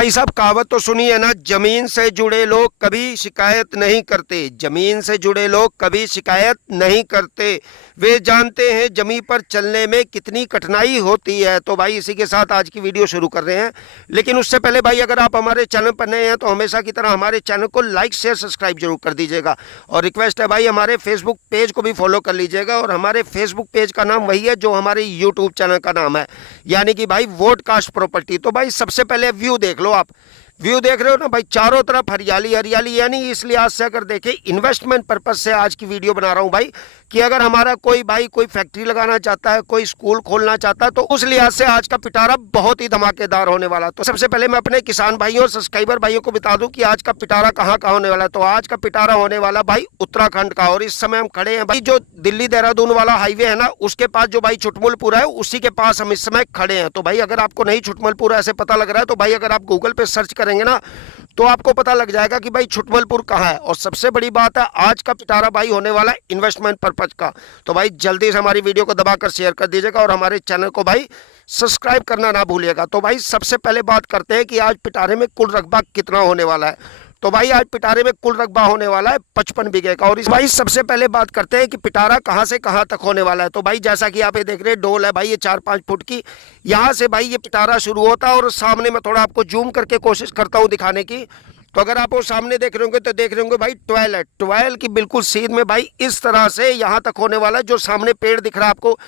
भाई साहब कहावत तो सुनी है ना, जमीन से जुड़े लोग कभी शिकायत नहीं करते। जमीन से जुड़े लोग कभी शिकायत नहीं करते। वे जानते हैं जमीन पर चलने में कितनी कठिनाई होती है। तो भाई इसी के साथ आज की वीडियो शुरू कर रहे हैं। लेकिन उससे पहले भाई अगर आप हमारे चैनल पर नए हैं तो हमेशा की तरह हमारे चैनल को लाइक शेयर सब्सक्राइब जरूर कर दीजिएगा। और रिक्वेस्ट है भाई हमारे फेसबुक पेज को भी फॉलो कर लीजिएगा। और हमारे फेसबुक पेज का नाम वही है जो हमारे यूट्यूब चैनल का नाम है, यानी कि भाई वोडकास्ट प्रॉपर्टी। तो भाई सबसे पहले व्यू देख लो। आप व्यू देख रहे हो ना भाई, चारों तरफ हरियाली हरियाली। यानी इस लिहाज से अगर देखें, इन्वेस्टमेंट पर्पज से आज की वीडियो बना रहा हूं भाई कि अगर हमारा कोई भाई कोई फैक्ट्री लगाना चाहता है, कोई स्कूल खोलना चाहता है, तो उस लिहाज से आज का पिटारा बहुत ही धमाकेदार होने वाला। तो सबसे पहले मैं अपने किसान भाइयों और सब्सक्राइबर भाइयों को बता दूं कि आज का पिटारा कहाँ होने वाला है। तो आज का पिटारा होने वाला भाई उत्तराखंड का। और इस समय हम खड़े हैं भाई जो दिल्ली देहरादून वाला हाईवे है ना, उसके पास जो भाई छुटमुलपुरा है, उसी के पास हम इस समय खड़े हैं। तो भाई अगर आपको नहीं छुटमुलपुरा ऐसे पता लग रहा है तो भाई अगर आप गूगल पे सर्च करेंगे ना तो आपको पता लग जाएगा कि भाई छुटमुलपुर कहाँ है। और सबसे बड़ी बात है, आज का पिटारा भाई होने वाला है इन्वेस्टमेंट पर्पज का। तो भाई जल्दी से हमारी वीडियो को दबाकर शेयर कर दीजिएगा और हमारे चैनल को भाई सब्सक्राइब करना ना भूलिएगा। तो भाई सबसे पहले बात करते हैं कि आज पिटारे में कुल रकबा कितना होने वाला है। तो भाई आज पिटारे में कुल रकबा होने वाला है 55 बीघे का। और इस भाई सबसे पहले बात करते हैं कि पिटारा कहां से कहां तक होने वाला है। तो भाई जैसा कि आप ये देख रहे हैं, डोल है भाई ये 4-5 फुट की। यहां से भाई ये पिटारा शुरू होता है और सामने में थोड़ा आपको जूम करके कोशिश करता हूं दिखाने की। तो अगर आप वो सामने देख रहे होंगे तो देख रहे होंगे भाई ट्वेल है। ट्वेल की बिल्कुल सीध में भाई इस तरह से यहां तक होने वाला है। जो सामने पेड़ दिख रहा है आपको,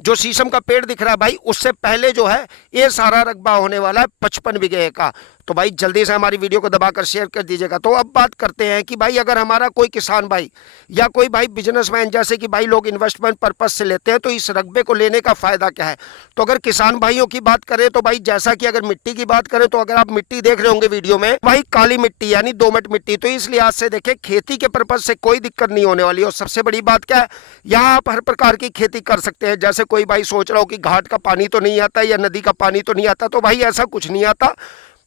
जो शीशम का पेड़ दिख रहा है भाई, उससे पहले जो है ये सारा रकबा होने वाला है 55 बीघे का। तो भाई जल्दी से हमारी वीडियो को दबाकर शेयर कर दीजिएगा। तो अब बात करते हैं कि भाई अगर हमारा कोई किसान भाई या कोई भाई बिजनेसमैन, जैसे कि भाई लोग इन्वेस्टमेंट पर्पज से लेते हैं, तो इस रकबे को लेने का फायदा क्या है। तो अगर किसान भाइयों की बात करें तो भाई जैसा कि अगर मिट्टी की बात करें तो अगर आप मिट्टी देख रहे होंगे वीडियो में भाई, काली मिट्टी यानी दोमट मिट्टी। तो इस लिहाज से देखें, खेती के पर्पज से कोई दिक्कत नहीं होने वाली। और सबसे बड़ी बात क्या है, यहाँ आप हर प्रकार की खेती कर सकते हैं। जैसे कोई भाई सोच रहा हो कि घाट का पानी तो नहीं आता या नदी का पानी तो नहीं आता, तो भाई ऐसा कुछ नहीं आता।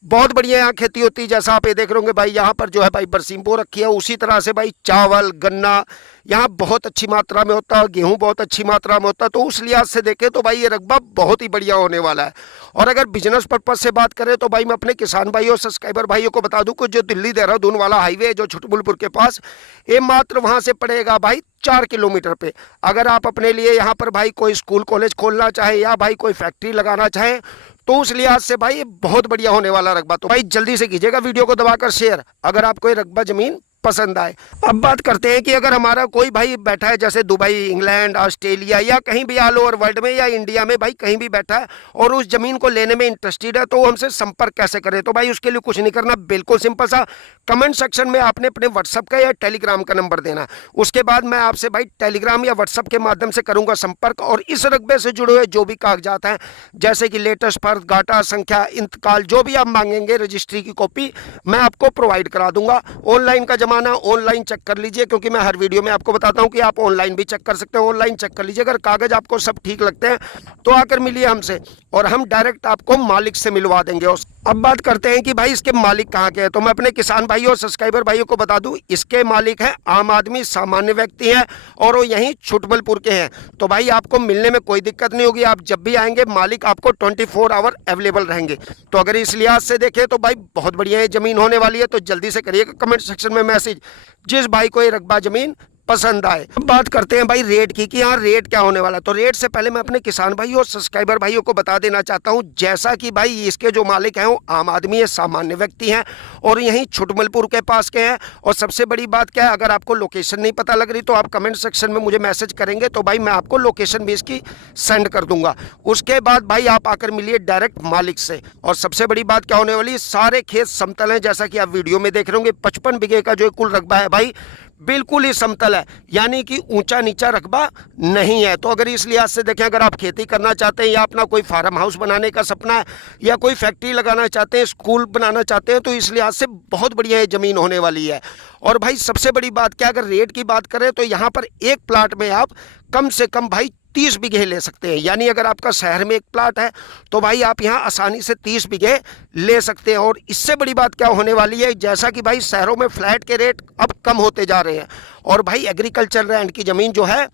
बहुत बढ़िया यहाँ खेती होती है। जैसा आप ये देख रहे होंगे भाई, यहाँ पर जो है भाई बरसीम बो रखी है। उसी तरह से भाई चावल गन्ना यहाँ बहुत अच्छी मात्रा में होता है, गेहूं बहुत अच्छी मात्रा में होता है। तो उस लिहाज से देखें तो भाई ये रकबा बहुत ही बढ़िया होने वाला है। और अगर बिजनेस पर्पज से बात करें तो भाई मैं अपने किसान भाइयों और सब्सक्राइबर भाइयों को बता दूं कि जो दिल्ली देहरादून वाला हाईवे है जो छुटमुलपुर के पास, ये मात्र वहां से पड़ेगा भाई 4 किलोमीटर पे। अगर आप अपने लिए यहाँ पर भाई कोई स्कूल कॉलेज खोलना चाहे या भाई कोई फैक्ट्री लगाना चाहे तो उस लिहाज से भाई ये बहुत बढ़िया होने वाला रकबा। तो भाई जल्दी से कीजिएगा वीडियो को दबाकर शेयर अगर आपको ये रकबा जमीन पसंद आए। अब बात करते हैं कि अगर हमारा कोई भाई बैठा है जैसे दुबई, इंग्लैंड, ऑस्ट्रेलिया या कहीं भी ऑल ओवर वर्ल्ड में या इंडिया में भाई कहीं भी बैठा है और उस जमीन को लेने में इंटरेस्टेड है, तो वो हमसे संपर्क कैसे करे। तो भाई उसके लिए कुछ नहीं करना, बिल्कुल सिंपल सा, कमेंट सेक्शन में आपने अपने व्हाट्सअप का या टेलीग्राम का नंबर देना। उसके बाद मैं आपसे भाई टेलीग्राम या व्हाट्सअप के माध्यम से करूंगा संपर्क। और इस रकबे से जुड़े हुए जो भी कागजात हैं, जैसे कि लेटेस्ट फर्द, गाटा संख्या, इंतकाल, जो भी आप मांगेंगे, रजिस्ट्री की कॉपी, मैं आपको प्रोवाइड करा दूंगा। ऑनलाइन का ऑनलाइन चेक कर लीजिए, क्योंकि मैं हर वीडियो में आपको बताता हूं कि आप ऑनलाइन भी चेक कर सकते हैं। ऑनलाइन चेक कर लीजिए, अगर कागज आपको सब ठीक लगते हैं तो आकर मिलिए हमसे और हम डायरेक्ट आपको मालिक से मिलवा देंगे। अब बात करते हैं कि भाई इसके मालिक कहाँ के हैं। तो मैं अपने किसान भाइयों और सब्सक्राइबर भाइयों को बता दूं, इसके मालिक हैं आम आदमी, सामान्य व्यक्ति हैं और वो यहीं छुटमुलपुर के हैं। तो भाई आपको मिलने में कोई दिक्कत नहीं होगी। आप जब भी आएंगे मालिक आपको 24 आवर अवेलेबल रहेंगे। तो अगर इस लिहाज से देखें तो भाई बहुत बढ़िया ये जमीन होने वाली है। तो जल्दी से करिएगा कमेंट सेक्शन में मैसेज जिस भाई को ये रकबा जमीन पसंद आए। अब बात करते हैं भाई रेट की कि यहाँ रेट क्या होने वाला है। तो रेट से पहले मैं अपने किसान भाइयों और सब्सक्राइबर भाइयों को बता देना चाहता हूँ, जैसा कि भाई इसके जो मालिक हैं वो आम आदमी है, सामान्य व्यक्ति हैं और यहीं छुटमुलपुर के पास के हैं। और सबसे बड़ी बात क्या है, अगर आपको लोकेशन नहीं पता लग रही तो आप कमेंट सेक्शन में मुझे मैसेज करेंगे तो भाई मैं आपको लोकेशन भी इसकी सेंड कर दूंगा। उसके बाद भाई आप आकर मिलिए डायरेक्ट मालिक से। और सबसे बड़ी बात क्या होने वाली, सारे खेत समतल हैं, जैसा कि आप वीडियो में देख रहे होंगे। 55 बीघे का जो कुल रकबा है भाई बिल्कुल ही समतल है, यानी कि ऊंचा नीचा रकबा नहीं है। तो अगर इस लिहाज से देखें, अगर आप खेती करना चाहते हैं या अपना कोई फार्म हाउस बनाने का सपना है या कोई फैक्ट्री लगाना चाहते हैं, स्कूल बनाना चाहते हैं, तो इस लिहाज से बहुत बढ़िया ये ज़मीन होने वाली है। और भाई सबसे बड़ी बात क्या, अगर रेट की बात करें तो यहाँ पर एक प्लाट में आप कम से कम भाई 30 बीघे ले सकते हैं। यानी अगर आपका शहर में एक प्लाट है तो भाई आप यहाँ आसानी से 30 बीघे ले सकते हैं। और इससे बड़ी बात क्या होने वाली है, जैसा कि भाई शहरों में फ्लैट के रेट अब कम होते जा रहे हैं और भाई एग्रीकल्चर लैंड की ज़मीन जो है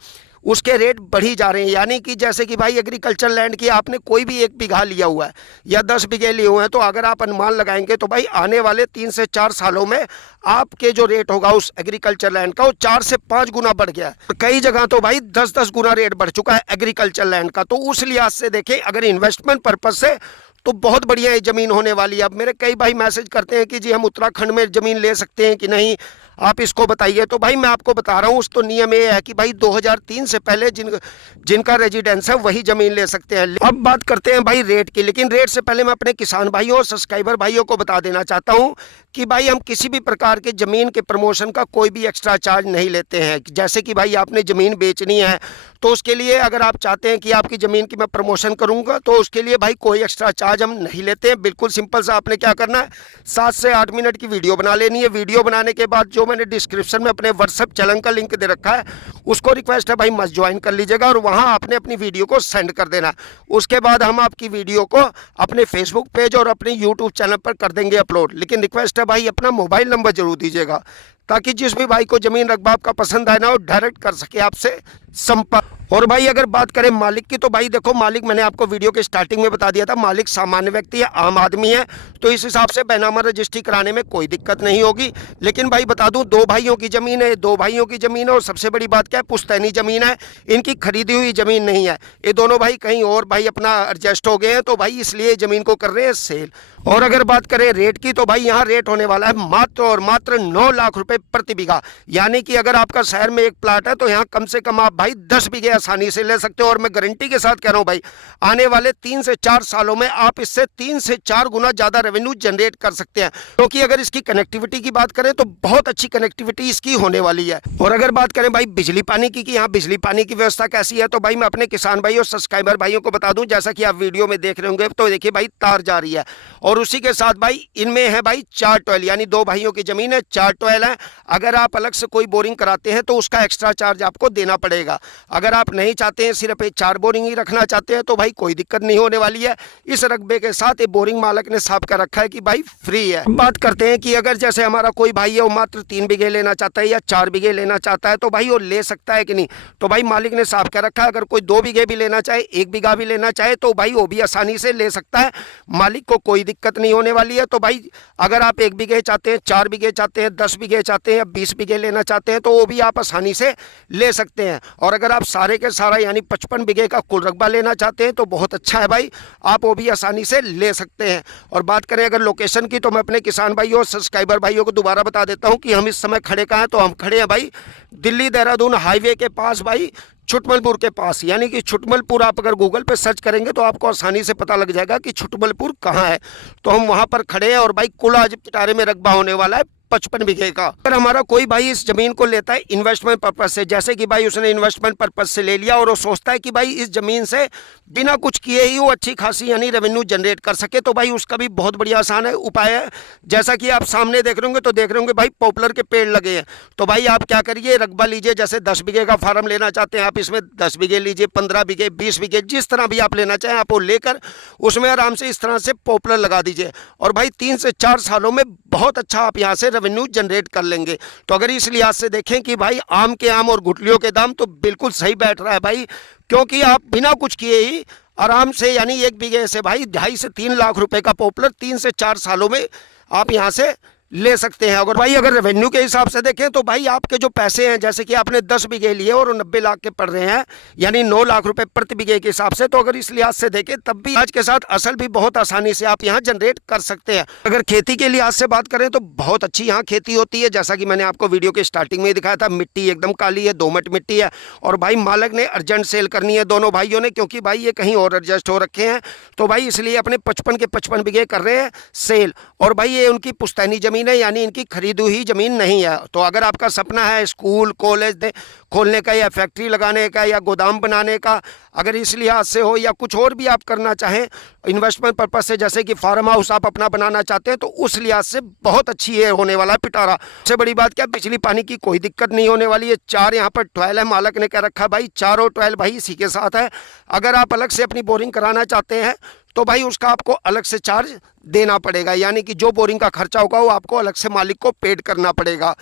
उसके रेट बढ़ी जा रहे हैं। यानी कि जैसे कि भाई एग्रीकल्चर लैंड की आपने कोई भी 1 बीघा लिया हुआ है या 10 बीघे लिए हुए हैं, तो अगर आप अनुमान लगाएंगे तो भाई आने वाले 3 से 4 सालों में आपके जो रेट होगा उस एग्रीकल्चर लैंड का वो 4 से 5 गुना बढ़ गया है। कई जगह तो भाई 10-10 गुना रेट बढ़ चुका है एग्रीकल्चर लैंड का। तो उस लिहाज से देखें, अगर इन्वेस्टमेंट पर्पज से तो बहुत बढ़िया ये ज़मीन होने वाली है। अब मेरे कई भाई मैसेज करते हैं कि जी हम उत्तराखंड में ज़मीन ले सकते हैं कि नहीं, आप इसको बताइए। तो भाई मैं आपको बता रहा हूँ, उस तो नियम ये है कि भाई 2003 से पहले जिनका रेजिडेंस है वही ज़मीन ले सकते हैं। अब बात करते हैं भाई रेट की, लेकिन रेट से पहले मैं अपने किसान भाइयों और सब्सक्राइबर भाइयों को बता देना चाहता हूँ कि भाई हम किसी भी प्रकार के ज़मीन के प्रमोशन का कोई भी एक्स्ट्रा चार्ज नहीं लेते हैं। जैसे कि भाई आपने ज़मीन बेचनी है तो उसके लिए अगर आप चाहते हैं कि आपकी ज़मीन की मैं प्रमोशन करूंगा तो उसके लिए भाई कोई एक्स्ट्रा चार्ज हम नहीं लेते हैं। बिल्कुल सिंपल सा आपने क्या करना है, 7 से 8 मिनट की वीडियो बना लेनी है। वीडियो बनाने के बाद जो मैंने डिस्क्रिप्शन में अपने व्हाट्सएप चैनल का लिंक दे रखा है उसको रिक्वेस्ट है भाई मस्ट ज्वाइन कर लीजिएगा और वहाँ आपने अपनी वीडियो को सेंड कर देना। उसके बाद हम आपकी वीडियो को अपने फेसबुक पेज और अपने यूट्यूब चैनल पर कर देंगे अपलोड। लेकिन रिक्वेस्ट है भाई अपना मोबाइल नंबर जरूर दीजिएगा ताकि जिस भी भाई को ज़मीन रकबा आपका पसंद आए ना वो डायरेक्ट कर सके आपसे संपर्क। और भाई अगर बात करें मालिक की, तो भाई देखो मालिक मैंने आपको वीडियो के स्टार्टिंग में बता दिया था, मालिक सामान्य व्यक्ति है, आम आदमी है, तो इस हिसाब से बैनामा रजिस्ट्री कराने में कोई दिक्कत नहीं होगी। लेकिन भाई बता दूं 2 भाइयों की ज़मीन है, 2 भाइयों की ज़मीन है और सबसे बड़ी बात क्या है, पुश्तैनी ज़मीन है, इनकी खरीदी हुई ज़मीन नहीं है। ये दोनों भाई कहीं और भाई अपना एडजस्ट हो गए हैं, तो भाई इसलिए ज़मीन को कर रहे हैं सेल। और अगर बात करें रेट की, तो भाई यहाँ रेट होने वाला है मात्र और मात्र 9 लाख रुपए प्रति बीघा। यानी कि अगर आपका शहर में एक प्लाट है तो यहाँ कम से कम आप भाई 10 बीघे आसानी से ले सकते हो। और मैं गारंटी के साथ कह रहा हूँ भाई आने वाले 3 से 4 सालों में आप इससे 3 से 4 गुना ज़्यादा रेवेन्यू जनरेट कर सकते हैं। क्योंकि अगर इसकी कनेक्टिविटी की बात करें तो बहुत अच्छी कनेक्टिविटी इसकी होने वाली है। और अगर बात करें भाई बिजली पानी की कि यहाँ बिजली पानी की व्यवस्था कैसी है, तो भाई मैं अपने किसान भाई और सब्सक्राइबर भाइयों को बता दूं, जैसा कि आप वीडियो में देख रहे होंगे, तो देखिए भाई तार जा रही है और उसी के साथ भाई इनमें है भाई 4 टॉयल, यानी 2 भाइयों की ज़मीन है, 4 टॉयल है। अगर आप अलग से कोई बोरिंग कराते हैं तो उसका एक्स्ट्रा चार्ज आपको देना पड़ेगा। अगर आप नहीं चाहते हैं, सिर्फ 4 बोरिंग ही रखना चाहते हैं, तो भाई कोई दिक्कत नहीं होने वाली है। इस रकबे के साथ ये बोरिंग मालिक ने साफ कर रखा है कि भाई फ्री है। बात करते हैं कि अगर जैसे हमारा कोई भाई है वो मात्र 3 बीघे लेना चाहता है या 4 बीघे लेना चाहता है, तो भाई वो ले सकता है कि नहीं, तो भाई मालिक ने साफ कर रखा है। अगर कोई 2 बीघे भी लेना चाहे, 1 बीघा भी लेना चाहे, तो भाई वो भी आसानी से ले सकता है, मालिक को कोई दिक्कत नहीं होने वाली है। तो भाई अगर आप 1 बीघे चाहते हैं, 4 बीघे चाहते हैं, 10 बीघे चाहते हैं या 20 बीघे लेना चाहते हैं, तो वो भी आप आसानी से ले सकते हैं। और अगर आप सारे के सारा यानी 55 बीघे का कुल रकबा लेना चाहते हैं तो बहुत अच्छा है भाई, आप वो भी आसानी से ले सकते हैं। और बात करें अगर लोकेशन की, तो मैं अपने किसान भाइयों और सब्सक्राइबर भाइयों को दोबारा बता देता हूं कि हम इस समय खड़े कहाँ हैं। तो हम खड़े हैं भाई दिल्ली देहरादून हाईवे के पास, भाई छुटमलपुर के पास। यानी कि छुटमलपुर आप अगर गूगल पे सर्च करेंगे तो आपको आसानी से पता लग जाएगा कि छुटमलपुर कहाँ है। तो हम वहाँ पर खड़े हैं और भाई कुल आज पिटारे में रकबा होने वाला है 55 बीघे का। अगर हमारा कोई भाई इस जमीन को लेता है इन्वेस्टमेंट पर्पज से, जैसे कि भाई उसने इन्वेस्टमेंट पर्पज से ले लिया और वो सोचता है कि भाई इस जमीन से बिना कुछ किए ही वो अच्छी खासी यानी रेवेन्यू जनरेट कर सके, तो भाई उसका भी बहुत बढ़िया आसान है उपाय है। जैसा कि आप सामने देख रहे होंगे तो देख रहे होंगे भाई पॉपुलर के पेड़ लगे हैं। तो भाई आप क्या करिए, रकबा लीजिए, जैसे 10 बीघे का फार्म लेना चाहते हैं आप इसमें 10 बीघे लीजिए, 15 बीघे, 20 बीघे, जिस तरह भी आप लेना चाहें आप वो लेकर उसमें आराम से इस तरह से पॉपुलर लगा दीजिए। और भाई 3 से 4 सालों में बहुत अच्छा आप यहाँ से रेवेन्यू जनरेट कर लेंगे। तो अगर इस लिहाज से देखें कि भाई आम के आम और गुठलियों के दाम तो बिल्कुल सही बैठ रहा है भाई, क्योंकि आप बिना कुछ किए ही आराम से यानी 1 बीघे से भाई 2.5 से 3 लाख रुपए का पॉपुलर 3 से 4 सालों में आप यहाँ से ले सकते हैं। अगर भाई अगर रेवेन्यू के हिसाब से देखें तो भाई आपके जो पैसे हैं, जैसे कि आपने 10 बीघे लिए और 90 लाख के पड़ रहे हैं, यानी 9 लाख रुपए प्रति बीघे के हिसाब से, तो अगर इस लिहाज से देखें तब भी आज के साथ असल भी बहुत आसानी से आप यहाँ जनरेट कर सकते हैं। अगर खेती के लिहाज से बात करें तो बहुत अच्छी यहाँ खेती होती है। जैसा कि मैंने आपको वीडियो के स्टार्टिंग में दिखाया था, मिट्टी एकदम काली है, दोमट मिट्टी है। और भाई मालिक ने अर्जेंट सेल करनी है दोनों भाइयों ने, क्योंकि भाई ये कहीं और एडजस्ट हो रखे हैं, तो भाई इसलिए अपने 55 के 55 बीघे कर रहे हैं सेल। और भाई ये उनकी पुश्तैनी जमीन है, यानी इनकी खरीदी हुई जमीन नहीं है। तो अगर आपका सपना है स्कूल कॉलेज खोलने का या फैक्ट्री लगाने का या गोदाम बनाने का, अगर इस लिहाज से हो या कुछ और भी आप करना चाहें इन्वेस्टमेंट पर्पज से, जैसे कि फार्म हाउस आप अपना बनाना चाहते हैं, तो उस लिहाज से बहुत अच्छी ये होने वाला है पिटारा। सबसे बड़ी बात क्या, बिजली पानी की कोई दिक्कत नहीं होने वाली है। 4 यहाँ पर टॉयल है, मालिक ने कह रखा भाई चारों टॉयल भाई इसी के साथ है। अगर आप अलग से अपनी बोरिंग कराना चाहते हैं तो भाई उसका आपको अलग से चार्ज देना पड़ेगा, यानी कि जो बोरिंग का खर्चा होगा वो आपको अलग से मालिक को पेड करना पड़ेगा।